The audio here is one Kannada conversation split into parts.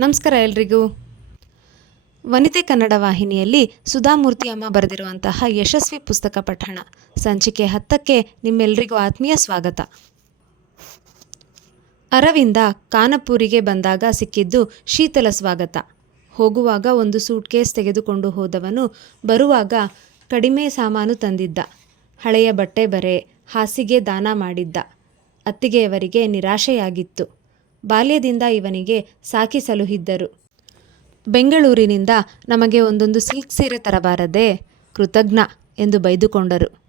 ನಮಸ್ಕಾರ ಎಲ್ರಿಗೂ. ವನಿತೆ ಕನ್ನಡ ವಾಹಿನಿಯಲ್ಲಿ ಸುಧಾಮೂರ್ತಿ ಅಮ್ಮ ಬರೆದಿರುವಂತಹ ಯಶಸ್ವಿ ಪುಸ್ತಕ ಪಠಣ. ಸಂಚಿಕೆ ಹತ್ತಕ್ಕೆ ನಿಮ್ಮೆಲ್ರಿಗೂ ಆತ್ಮೀಯ ಸ್ವಾಗತ. ಅರವಿಂದ ಕಾನಪೂರಿಗೆ ಬಂದಾಗ ಸಿಕ್ಕಿದ್ದು ಶೀತಲ ಸ್ವಾಗತ. ಹೋಗುವಾಗ ಒಂದು ಸೂಟ್ಕೇಸ್ ತೆಗೆದುಕೊಂಡು ಹೋದವನು ಬರುವಾಗ ಕಡಿಮೆ ಸಾಮಾನು ತಂದಿದ್ದ. ಹಳೆಯ ಬಟ್ಟೆ ಬರೆ, ಹಾಸಿಗೆ ದಾನ ಮಾಡಿದ್ದ. ಅತ್ತಿಗೆಯವರಿಗೆ ನಿರಾಶೆಯಾಗಿತ್ತು. ಬಾಲ್ಯದಿಂದ ಇವನಿಗೆ ಸಾಕಿ ಸಲುಹಿದ್ದರು. ಬೆಂಗಳೂರಿನಿಂದ ನಮಗೆ ಒಂದೊಂದು ಸಿಲ್ಕ್ ಸೀರೆ ತರಬಾರದೆ ಕೃತಜ್ಞ ಎಂದು ಬೈದುಕೊಂಡರು.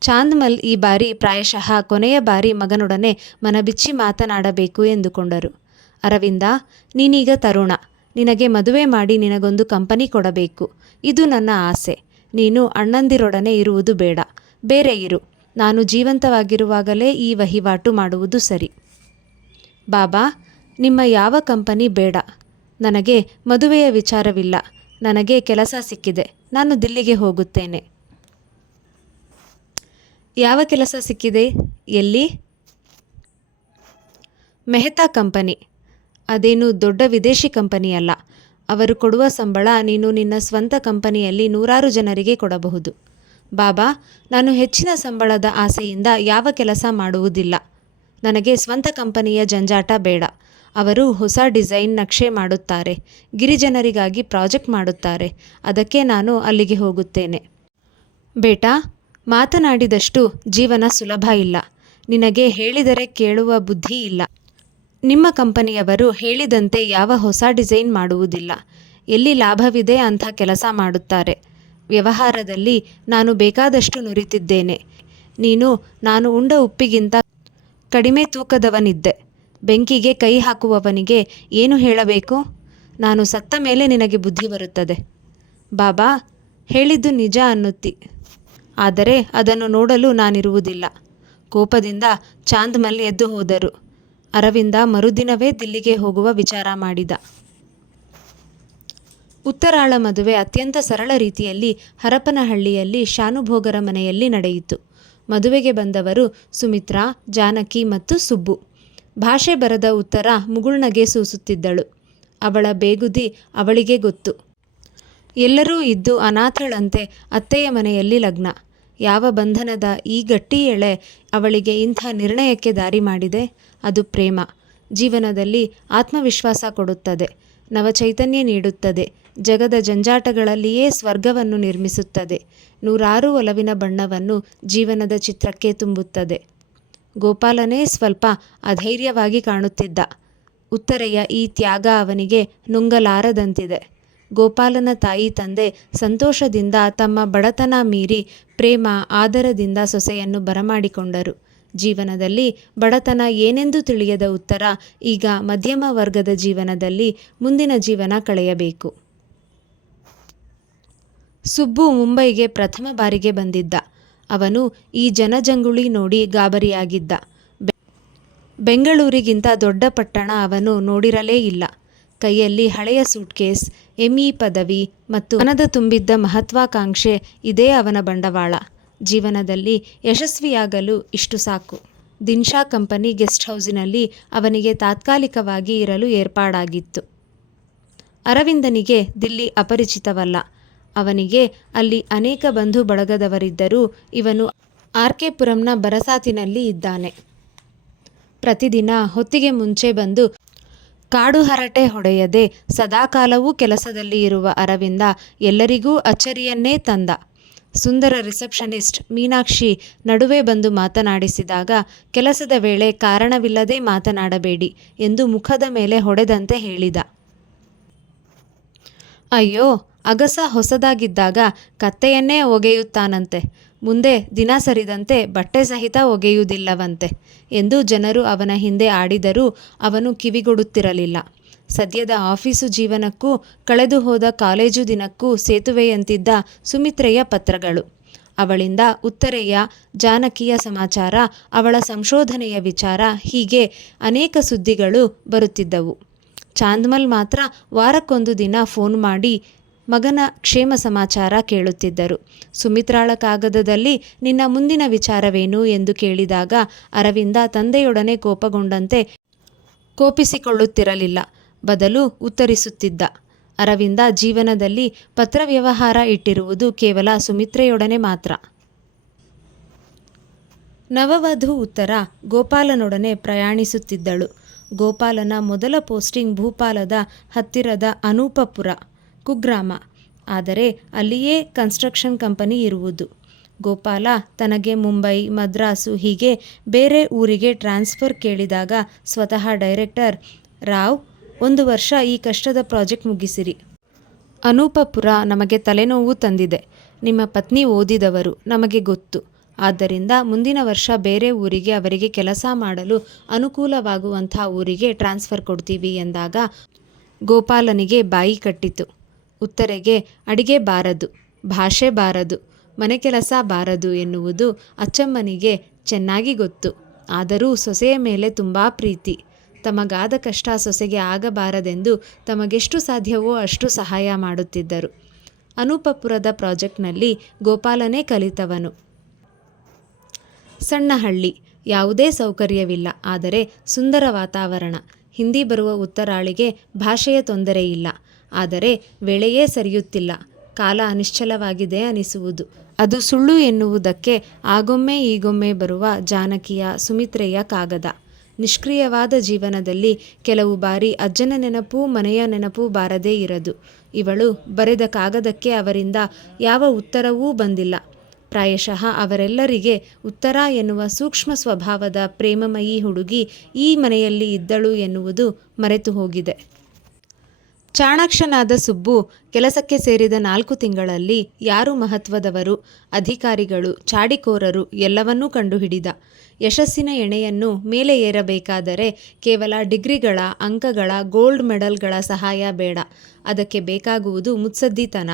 ಚಾಂದ್ಮಲ್ ಈ ಬಾರಿ ಪ್ರಾಯಶಃ ಕೊನೆಯ ಬಾರಿ ಮಗನೊಡನೆ ಮನಬಿಚ್ಚಿ ಮಾತನಾಡಬೇಕು ಎಂದುಕೊಂಡರು. ಅರವಿಂದ, ನೀನೀಗ ತರುಣ. ನಿನಗೆ ಮದುವೆ ಮಾಡಿ ನಿನಗೊಂದು ಕಂಪನಿ ಕೊಡಬೇಕು. ಇದು ನನ್ನ ಆಸೆ. ನೀನು ಅಣ್ಣಂದಿರೊಡನೆ ಇರುವುದು ಬೇಡ. ಬೇರೆ ಇರು. ನಾನು ಜೀವಂತವಾಗಿರುವಾಗಲೇ ಈ ವಹಿವಾಟು ಮಾಡುವುದು ಸರಿ. ಬಾಬಾ, ನಿಮ್ಮ ಯಾವ ಕಂಪನಿ ಬೇಡ. ನನಗೆ ಮದುವೆಯ ವಿಚಾರವಿಲ್ಲ. ನನಗೆ ಕೆಲಸ ಸಿಕ್ಕಿದೆ. ನಾನು ದಿಲ್ಲಿಗೆ ಹೋಗುತ್ತೇನೆ. ಯಾವ ಕೆಲಸ ಸಿಕ್ಕಿದೆ? ಎಲ್ಲಿ? ಮೆಹ್ತಾ ಕಂಪನಿ. ಅದೇನು ದೊಡ್ಡ ವಿದೇಶಿ ಕಂಪನಿಯಲ್ಲ ಅವರು ಕೊಡುವ ಸಂಬಳ ನೀನು ನಿನ್ನ ಸ್ವಂತ ಕಂಪನಿಯಲ್ಲಿ ನೂರಾರು ಜನರಿಗೆ ಕೊಡಬಹುದು. ಬಾಬಾ, ನಾನು ಹೆಚ್ಚಿನ ಸಂಬಳದ ಆಸೆಯಿಂದ ಯಾವ ಕೆಲಸ ಮಾಡುವುದಿಲ್ಲ. ನನಗೆ ಸ್ವಂತ ಕಂಪನಿಯ ಜಂಜಾಟ ಬೇಡ. ಅವರು ಹೊಸ ಡಿಸೈನ್ ನಕ್ಷೆ ಮಾಡುತ್ತಾರೆ. ಗಿರಿಜನರಿಗಾಗಿ ಪ್ರಾಜೆಕ್ಟ್ ಮಾಡುತ್ತಾರೆ. ಅದಕ್ಕೆ ನಾನು ಅಲ್ಲಿಗೆ ಹೋಗುತ್ತೇನೆ. ಬೇಟಾ, ಮಾತನಾಡಿದಷ್ಟು ಜೀವನ ಸುಲಭ ಇಲ್ಲ. ನಿನಗೆ ಹೇಳಿದರೆ ಕೇಳುವ ಬುದ್ಧಿ ಇಲ್ಲ. ನಿಮ್ಮ ಕಂಪನಿಯವರು ಹೇಳಿದಂತೆ ಯಾವ ಹೊಸ ಡಿಸೈನ್ ಮಾಡುವುದಿಲ್ಲ. ಎಲ್ಲಿ ಲಾಭವಿದೆ ಅಂಥ ಕೆಲಸ ಮಾಡುತ್ತಾರೆ. ವ್ಯವಹಾರದಲ್ಲಿ ನಾನು ಬೇಕಾದಷ್ಟು ನುರಿತಿದ್ದೇನೆ. ನೀನು, ನಾನು ಉಂಡ ಉಪ್ಪಿಗಿಂತ ಕಡಿಮೆ ತೂಕದವನಿದ್ದೆ. ಬೆಂಕಿಗೆ ಕೈ ಹಾಕುವವನಿಗೆ ಏನು ಹೇಳಬೇಕು? ನಾನು ಸತ್ತ ಮೇಲೆ ನಿನಗೆ ಬುದ್ಧಿ ಬರುತ್ತದೆ. ಬಾಬಾ, ಹೇಳಿದ್ದು ನಿಜ ಅನ್ನುತ್ತಿ. ಆದರೆ ಅದನ್ನು ನೋಡಲು ನಾನಿರುವುದಿಲ್ಲ. ಕೋಪದಿಂದ ಚಾಂದ್ಮಲ್ ಎದ್ದು ಹೋದರು. ಅರವಿಂದ ಮರುದಿನವೇ ದಿಲ್ಲಿಗೆ ಹೋಗುವ ವಿಚಾರ ಮಾಡಿದ. ಉತ್ತರಾಳ ಮದುವೆ ಅತ್ಯಂತ ಸರಳ ರೀತಿಯಲ್ಲಿ ಹರಪನಹಳ್ಳಿಯಲ್ಲಿ ಶಾನುಭೋಗರ ಮನೆಯಲ್ಲಿ ನಡೆಯಿತು. ಮದುವೆಗೆ ಬಂದವರು ಸುಮಿತ್ರಾ, ಜಾನಕಿ ಮತ್ತು ಸುಬ್ಬು. ಭಾಷೆ ಬರದ ಉತ್ತರ ಮುಗುಳ್ನಗೆ ಸೂಸುತ್ತಿದ್ದಳು. ಅವಳ ಬೇಗುದಿ ಅವಳಿಗೆ ಗೊತ್ತು. ಎಲ್ಲರೂ ಇದ್ದು ಅನಾಥಳಂತೆ ಅತ್ತೆಯ ಮನೆಯಲ್ಲಿ ಲಗ್ನ. ಯಾವ ಬಂಧನದ ಈ ಗಟ್ಟಿ ಎಳೆ ಅವಳಿಗೆ ಇಂಥ ನಿರ್ಣಯಕ್ಕೆ ದಾರಿ ಮಾಡಿದೆ? ಅದು ಪ್ರೇಮ. ಜೀವನದಲ್ಲಿ ಆತ್ಮವಿಶ್ವಾಸ ಕೊಡುತ್ತದೆ. ನವಚೈತನ್ಯ ನೀಡುತ್ತದೆ. ಜಗದ ಜಂಜಾಟಗಳಲ್ಲಿಯೇ ಸ್ವರ್ಗವನ್ನು ನಿರ್ಮಿಸುತ್ತದೆ. ನೂರಾರು ಒಲವಿನ ಬಣ್ಣವನ್ನು ಜೀವನದ ಚಿತ್ರಕ್ಕೆ ತುಂಬುತ್ತದೆ. ಗೋಪಾಲನೇ ಸ್ವಲ್ಪ ಅಧೈರ್ಯವಾಗಿ ಕಾಣುತ್ತಿದ್ದ. ಉತ್ತರೆಯ ಈ ತ್ಯಾಗ ಅವನಿಗೆ ನುಂಗಲಾರದಂತಿದೆ. ಗೋಪಾಲನ ತಾಯಿ ತಂದೆ ಸಂತೋಷದಿಂದ ತಮ್ಮ ಬಡತನ ಮೀರಿ ಪ್ರೇಮ, ಆದರದಿಂದ ಸೊಸೆಯನ್ನು ಬರಮಾಡಿಕೊಂಡರು. ಜೀವನದಲ್ಲಿ ಬಡತನ ಏನೆಂದು ತಿಳಿಯದ ಉತ್ತರ ಈಗ ಮಧ್ಯಮ ವರ್ಗದ ಜೀವನದಲ್ಲಿ ಮುಂದಿನ ಜೀವನ ಕಳೆಯಬೇಕು. ಸುಬ್ಬು ಮುಂಬೈಗೆ ಪ್ರಥಮ ಬಾರಿಗೆ ಬಂದಿದ್ದ. ಅವನು ಈ ಜನಜಂಗುಳಿ ನೋಡಿ ಗಾಬರಿಯಾಗಿದ್ದ. ಬೆಂಗಳೂರಿಗಿಂತ ದೊಡ್ಡ ಪಟ್ಟಣ ಅವನು ನೋಡಿರಲೇ ಇಲ್ಲ. ಕೈಯಲ್ಲಿ ಹಳೆಯ ಸೂಟ್ಕೇಸ್ ಎಂಇ ಪದವಿ ಮತ್ತು ಮನದ ತುಂಬಿದ್ದ ಮಹತ್ವಾಕಾಂಕ್ಷೆ ಇದೇ ಅವನ ಬಂಡವಾಳ. ಜೀವನದಲ್ಲಿ ಯಶಸ್ವಿಯಾಗಲು ಇಷ್ಟು ಸಾಕು. ದಿನ್ಶಾ ಕಂಪನಿ ಗೆಸ್ಟ್ ಹೌಸಿನಲ್ಲಿ ಅವನಿಗೆ ತಾತ್ಕಾಲಿಕವಾಗಿ ಇರಲು ಏರ್ಪಾಡಾಗಿತ್ತು. ಅರವಿಂದನಿಗೆ ದಿಲ್ಲಿ ಅಪರಿಚಿತವಲ್ಲ. ಅವನಿಗೆ ಅಲ್ಲಿ ಅನೇಕ ಬಂಧು ಬಳಗದವರಿದ್ದರೂ ಇವನು ಆರ್ ಕೆ ಪುರಂನ ಬರಸಾತಿನಲ್ಲಿ ಇದ್ದಾನೆ. ಪ್ರತಿದಿನ ಹೊತ್ತಿಗೆ ಮುಂಚೆ ಬಂದು ಕಾಡು ಹರಟೆ ಹೊಡೆಯದೆ ಸದಾಕಾಲವೂ ಕೆಲಸದಲ್ಲಿ ಇರುವ ಅರವಿಂದ ಎಲ್ಲರಿಗೂ ಅಚ್ಚರಿಯನ್ನೇ ತಂದ. ಸುಂದರ ರಿಸೆಪ್ಷನಿಸ್ಟ್ ಮೀನಾಕ್ಷಿ ನಡುವೆ ಬಂದು ಮಾತನಾಡಿಸಿದಾಗ, ಕೆಲಸದ ವೇಳೆ ಕಾರಣವಿಲ್ಲದೆ ಮಾತನಾಡಬೇಡಿ ಎಂದು ಮುಖದ ಮೇಲೆ ಹೊಡೆದಂತೆ ಹೇಳಿದ. ಅಯ್ಯೋ ಅಗಸ ಹೊಸದಾಗಿದ್ದಾಗ ಕತ್ತೆಯನ್ನೇ ಒಗೆಯುತ್ತಾನಂತೆ. ಮುಂದೆ ದಿನ ಸರಿದಂತೆ ಬಟ್ಟೆ ಸಹಿತ ಒಗೆಯುವುದಿಲ್ಲವಂತೆ ಎಂದು ಜನರು ಅವನ ಹಿಂದೆ ಆಡಿದರೂ ಅವನು ಕಿವಿಗೊಡುತ್ತಿರಲಿಲ್ಲ. ಸದ್ಯದ ಆಫೀಸು ಜೀವನಕ್ಕೂ ಕಳೆದು ಹೋದ ಕಾಲೇಜು ದಿನಕ್ಕೂ ಸೇತುವೆಯಂತಿದ್ದ ಸುಮಿತ್ರೆಯ ಪತ್ರಗಳು. ಅವಳಿಂದ ಉತ್ತರೆಯ ಜಾನಕಿಯ ಸಮಾಚಾರ, ಅವಳ ಸಂಶೋಧನೆಯ ವಿಚಾರ, ಹೀಗೆ ಅನೇಕ ಸುದ್ದಿಗಳು ಬರುತ್ತಿದ್ದವು. ಚಾಂದ್ಮಲ್ ಮಾತ್ರ ವಾರಕ್ಕೊಂದು ದಿನ ಫೋನ್ ಮಾಡಿ ಮಗನ ಕ್ಷೇಮ ಸಮಾಚಾರ ಕೇಳುತ್ತಿದ್ದರು. ಸುಮಿತ್ರಾಳ ಕಾಗದದಲ್ಲಿ ನಿನ್ನ ಮುಂದಿನ ವಿಚಾರವೇನು ಎಂದು ಕೇಳಿದಾಗ ಅರವಿಂದ ತಂದೆಯೊಡನೆ ಕೋಪಗೊಂಡಂತೆ ಕೋಪಿಸಿಕೊಳ್ಳುತ್ತಿರಲಿಲ್ಲ. ಬದಲು ಉತ್ತರಿಸುತ್ತಿದ್ದ. ಅರವಿಂದ ಜೀವನದಲ್ಲಿ ಪತ್ರ ವ್ಯವಹಾರ ಇಟ್ಟಿರುವುದು ಕೇವಲ ಸುಮಿತ್ರೆಯೊಡನೆ ಮಾತ್ರ. ನವವಧು ಉತ್ತರ ಗೋಪಾಲನೊಡನೆ ಪ್ರಯಾಣಿಸುತ್ತಿದ್ದಳು. ಗೋಪಾಲನ ಮೊದಲ ಪೋಸ್ಟಿಂಗ್ ಭೂಪಾಲದ ಹತ್ತಿರದ ಅನೂಪಪುರ. ಕುಗ್ರಾಮ. ಆದರೆ ಅಲ್ಲಿಯೇ ಕನ್ಸ್ಟ್ರಕ್ಷನ್ ಕಂಪನಿ ಇರುವುದು. ಗೋಪಾಲ ತನಗೆ ಮುಂಬೈ, ಮದ್ರಾಸು ಹೀಗೆ ಬೇರೆ ಊರಿಗೆ ಟ್ರಾನ್ಸ್ಫರ್ ಕೇಳಿದಾಗ ಸ್ವತಃ ಡೈರೆಕ್ಟರ್, ರಾವ್, ಒಂದು ವರ್ಷ ಈ ಕಷ್ಟದ ಪ್ರಾಜೆಕ್ಟ್ ಮುಗಿಸಿರಿ. ಅನೂಪಪುರ ನಮಗೆ ತಲೆನೋವು ತಂದಿದೆ. ನಿಮ್ಮ ಪತ್ನಿ ಓದಿದವರು ನಮಗೆ ಗೊತ್ತು. ಆದ್ದರಿಂದ ಮುಂದಿನ ವರ್ಷ ಬೇರೆ ಊರಿಗೆ ಅವರಿಗೆ ಕೆಲಸ ಮಾಡಲು ಅನುಕೂಲವಾಗುವಂಥ ಊರಿಗೆ ಟ್ರಾನ್ಸ್ಫರ್ ಕೊಡ್ತೀವಿ ಎಂದಾಗ ಗೋಪಾಲನಿಗೆ ಬಾಯಿ ಕಟ್ಟಿತು. ಉತ್ತರೆಗೆ ಅಡಿಗೆ ಬಾರದು, ಭಾಷೆ ಬಾರದು, ಮನೆ ಕೆಲಸ ಬಾರದು ಎನ್ನುವುದು ಅಚ್ಚಮ್ಮನಿಗೆ ಚೆನ್ನಾಗಿ ಗೊತ್ತು. ಆದರೂ ಸೊಸೆಯ ಮೇಲೆ ತುಂಬ ಪ್ರೀತಿ. ತಮಗಾದ ಕಷ್ಟ ಸೊಸೆಗೆ ಆಗಬಾರದೆಂದು ತಮಗೆಷ್ಟು ಸಾಧ್ಯವೋ ಅಷ್ಟು ಸಹಾಯ ಮಾಡುತ್ತಿದ್ದರು. ಅನೂಪಪುರದ ಪ್ರಾಜೆಕ್ಟ್ನಲ್ಲಿ ಗೋಪಾಲನೇ ಕಲಿತವನು. ಸಣ್ಣ ಹಳ್ಳಿ ಯಾವುದೇ ಸೌಕರ್ಯವಿಲ್ಲ, ಆದರೆ ಸುಂದರ ವಾತಾವರಣ. ಹಿಂದಿ ಬರುವ ಉತ್ತರಾಳಿಗೆ ಭಾಷೆಯ ತೊಂದರೆ ಇಲ್ಲ ಆದರೆ ವೇಳೆಯೇ ಸರಿಯುತ್ತಿಲ್ಲ. ಕಾಲ ಅನಿಶ್ಚಲವಾಗಿದೆ ಅನಿಸುವುದು. ಅದು ಸುಳ್ಳು ಎನ್ನುವುದಕ್ಕೆ ಆಗೊಮ್ಮೆ ಈಗೊಮ್ಮೆ ಬರುವ ಜಾನಕಿಯ, ಸುಮಿತ್ರೆಯ ಕಾಗದ. ನಿಷ್ಕ್ರಿಯವಾದ ಜೀವನದಲ್ಲಿ ಕೆಲವು ಬಾರಿ ಅಜ್ಜನ ನೆನಪು ಮನೆಯ ನೆನಪು ಬಾರದೇ ಇರದು. ಇವಳು ಬರೆದ ಕಾಗದಕ್ಕೆ ಅವರಿಂದ ಯಾವ ಉತ್ತರವೂ ಬಂದಿಲ್ಲ. ಪ್ರಾಯಶಃ ಅವರೆಲ್ಲರಿಗೆ ಉತ್ತರ ಎನ್ನುವ ಸೂಕ್ಷ್ಮ ಸ್ವಭಾವದ ಪ್ರೇಮಮಯಿ ಹುಡುಗಿ ಈ ಮನೆಯಲ್ಲಿ ಇದ್ದಳು ಎನ್ನುವುದು ಮರೆತು ಹೋಗಿದೆ ಚಾಣಾಕ್ಷನಾದ ಸುಬ್ಬು ಕೆಲಸಕ್ಕೆ ಸೇರಿದ ನಾಲ್ಕು ತಿಂಗಳಲ್ಲಿ ಯಾರು ಮಹತ್ವದವರು? ಅಧಿಕಾರಿಗಳು, ಚಾಡಿಕೋರರು ಎಲ್ಲವನ್ನೂ ಕಂಡುಹಿಡಿದ. ಯಶಸ್ಸಿನ ಎಣೆಯನ್ನು ಮೇಲೆ ಏರಬೇಕಾದರೆ ಕೇವಲ ಡಿಗ್ರಿಗಳ, ಅಂಕಗಳ, ಗೋಲ್ಡ್ ಮೆಡಲ್ಗಳ ಸಹಾಯ ಬೇಡ. ಅದಕ್ಕೆ ಬೇಕಾಗುವುದು ಮುತ್ಸದ್ದಿತನ.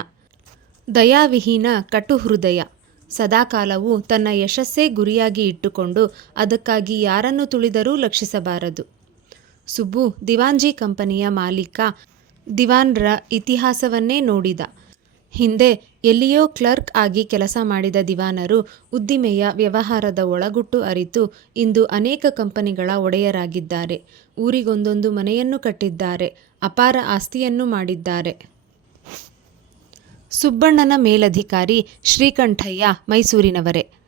ದಯಾವಿಹೀನ ಕಟು ಹೃದಯ ಸದಾಕಾಲವೂ ತನ್ನ ಯಶಸ್ಸೇ ಗುರಿಯಾಗಿ ಇಟ್ಟುಕೊಂಡು ಅದಕ್ಕಾಗಿ ಯಾರನ್ನು ತುಳಿದರೂ ಲಕ್ಷಿಸಬಾರದು. ಸುಬ್ಬು ದಿವಾಂಜಿ ಕಂಪನಿಯ ಮಾಲೀಕ ದಿವಾನ್ರ ಇತಿಹಾಸವನ್ನೇ ನೋಡಿದ. ಹಿಂದೆ ಎಲ್ಲಿಯೋ ಕ್ಲರ್ಕ್ ಆಗಿ ಕೆಲಸ ಮಾಡಿದ ದಿವಾನರು ಉದ್ದಿಮೆಯ ವ್ಯವಹಾರದ ಒಳಗುಟ್ಟು ಅರಿತು ಇಂದು ಅನೇಕ ಕಂಪನಿಗಳ ಒಡೆಯರಾಗಿದ್ದಾರೆ. ಊರಿಗೊಂದೊಂದು ಮನೆಯನ್ನು ಕಟ್ಟಿದ್ದಾರೆ, ಅಪಾರ ಆಸ್ತಿಯನ್ನು ಮಾಡಿದ್ದಾರೆ. ಸುಬ್ಬಣ್ಣನ ಮೇಲಧಿಕಾರಿ ಶ್ರೀಕಂಠಯ್ಯ ಮೈಸೂರಿನವರೇ.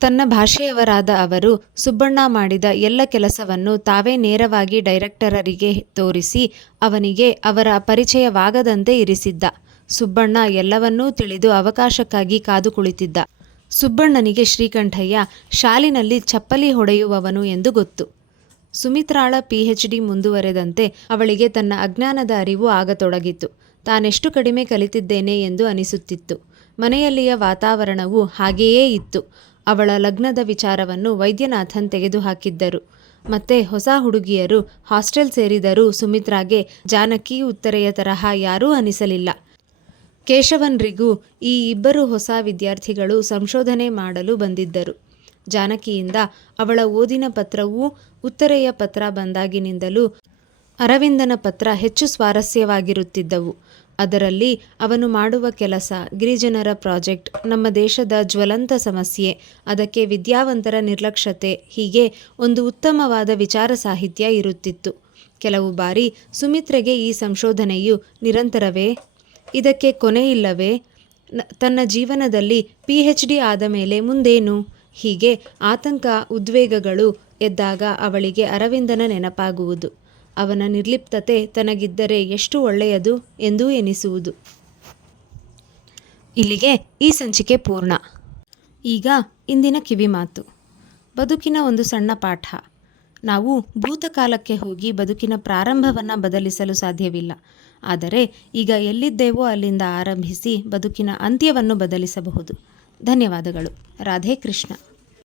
ತನ್ನ ಭಾಷೆಯವರಾದ ಅವರು ಸುಬ್ಬಣ್ಣ ಮಾಡಿದ ಎಲ್ಲ ಕೆಲಸವನ್ನು ತಾವೇ ನೇರವಾಗಿ ಡೈರೆಕ್ಟರರಿಗೆ ತೋರಿಸಿ ಅವನಿಗೆ ಅವರ ಪರಿಚಯವಾಗದಂತೆ ಇರಿಸಿದ್ದ. ಸುಬ್ಬಣ್ಣ ಎಲ್ಲವನ್ನೂ ತಿಳಿದು ಅವಕಾಶಕ್ಕಾಗಿ ಕಾದು ಕುಳಿತಿದ್ದ. ಸುಬ್ಬಣ್ಣನಿಗೆ ಶ್ರೀಕಂಠಯ್ಯ ಶಾಲಿನಲ್ಲಿ ಚಪ್ಪಲಿ ಹೊಡೆಯುವವನು ಎಂದು ಗೊತ್ತು. ಸುಮಿತ್ರಾಳ ಪಿಎಚ್ ಡಿ ಮುಂದುವರೆದಂತೆ ಅವಳಿಗೆ ತನ್ನ ಅಜ್ಞಾನದ ಅರಿವು ಆಗತೊಡಗಿತು ತಾನೆಷ್ಟು ಕಡಿಮೆ ಕಲಿತಿದ್ದೇನೆ ಎಂದು ಅನಿಸುತ್ತಿತ್ತು. ಮನೆಯಲ್ಲಿಯ ವಾತಾವರಣವು ಹಾಗೆಯೇ ಇತ್ತು. ಅವಳ ಲಗ್ನದ ವಿಚಾರವನ್ನು ವೈದ್ಯನಾಥನ್ ತೆಗೆದುಹಾಕಿದ್ದರು. ಮತ್ತೆ ಹೊಸ ಹುಡುಗಿಯರು ಹಾಸ್ಟೆಲ್ ಸೇರಿದರೂ ಸುಮಿತ್ರಾಗೆ ಜಾನಕಿ ಉತ್ತರೆಯ ತರಹ ಯಾರೂ ಅನಿಸಲಿಲ್ಲ. ಕೇಶವನ್ರಿಗೂ ಈ ಇಬ್ಬರು ಹೊಸ ವಿದ್ಯಾರ್ಥಿಗಳು ಸಂಶೋಧನೆ ಮಾಡಲು ಬಂದಿದ್ದರು. ಜಾನಕಿಯಿಂದ ಅವಳ ಓದಿನ ಪತ್ರವೂ ಉತ್ತರೆಯ ಪತ್ರ ಬಂದಾಗಿನಿಂದಲೂ ಅರವಿಂದನ ಪತ್ರ ಹೆಚ್ಚು ಸ್ವಾರಸ್ಯವಾಗಿರುತ್ತಿದ್ದವು. ಅದರಲ್ಲಿ ಅವನು ಮಾಡುವ ಕೆಲಸ ಗಿರಿಜನರ ಪ್ರಾಜೆಕ್ಟ್, ನಮ್ಮ ದೇಶದ ಜ್ವಲಂತ ಸಮಸ್ಯೆ, ಅದಕ್ಕೆ ವಿದ್ಯಾವಂತರ ನಿರ್ಲಕ್ಷ್ಯತೆ, ಹೀಗೆ ಒಂದು ಉತ್ತಮವಾದ ವಿಚಾರ ಸಾಹಿತ್ಯ ಇರುತ್ತಿತ್ತು. ಕೆಲವು ಬಾರಿ ಸುಮಿತ್ರೆಗೆ ಈ ಸಂಶೋಧನೆಯು ನಿರಂತರವೇ, ಇದಕ್ಕೆ ಕೊನೆಯಿಲ್ಲವೇ ತನ್ನ ಜೀವನದಲ್ಲಿ ಪಿ ಎಚ್ ಡಿ ಆದ ಮೇಲೆ ಮುಂದೇನು, ಹೀಗೆ ಆತಂಕ, ಉದ್ವೇಗಗಳು ಎದ್ದಾಗ ಅವಳಿಗೆ ಅರವಿಂದನ ನೆನಪಾಗುವುದು. ಅವನ ನಿರ್ಲಿಪ್ತತೆ ತನಗಿದ್ದರೆ ಎಷ್ಟು ಒಳ್ಳೆಯದು ಎಂದೂ ಎನಿಸುವುದು. ಇಲ್ಲಿಗೆ ಈ ಸಂಚಿಕೆ ಪೂರ್ಣ. ಈಗ ಇಂದಿನ ಕಿವಿಮಾತು ಬದುಕಿನ ಒಂದು ಸಣ್ಣ ಪಾಠ. ನಾವು ಭೂತಕಾಲಕ್ಕೆ ಹೋಗಿ ಬದುಕಿನ ಪ್ರಾರಂಭವನ್ನು ಬದಲಿಸಲು ಸಾಧ್ಯವಿಲ್ಲ. ಆದರೆ ಈಗ ಎಲ್ಲಿದ್ದೇವೋ ಅಲ್ಲಿಂದ ಆರಂಭಿಸಿ ಬದುಕಿನ ಅಂತ್ಯವನ್ನು ಬದಲಿಸಬಹುದು. ಧನ್ಯವಾದಗಳು. ರಾಧೆ